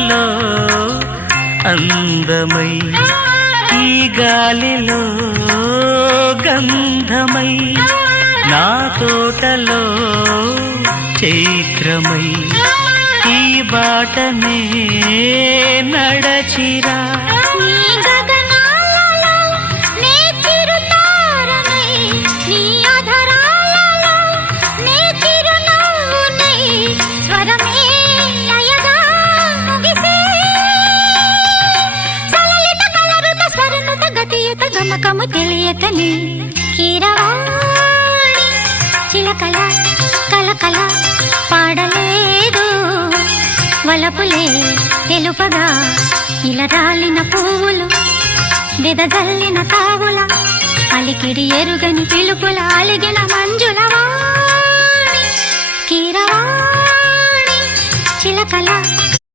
పాటలో అందమై ఈ గాలిలో గంధమై నా తోటలో చైత్రమై ఈ బాటనే నడచిరా గమకము తెలియకని కీరవాణి చిలకల కలకల పాడలేదు వలపులే తెలుపగా ఇలా రాలిన పువ్వులు వెదజల్లిన తావుల అలికిడి ఎరుగని పిలుపుల అలిగిన మంజుల వాణి కీరవాణి.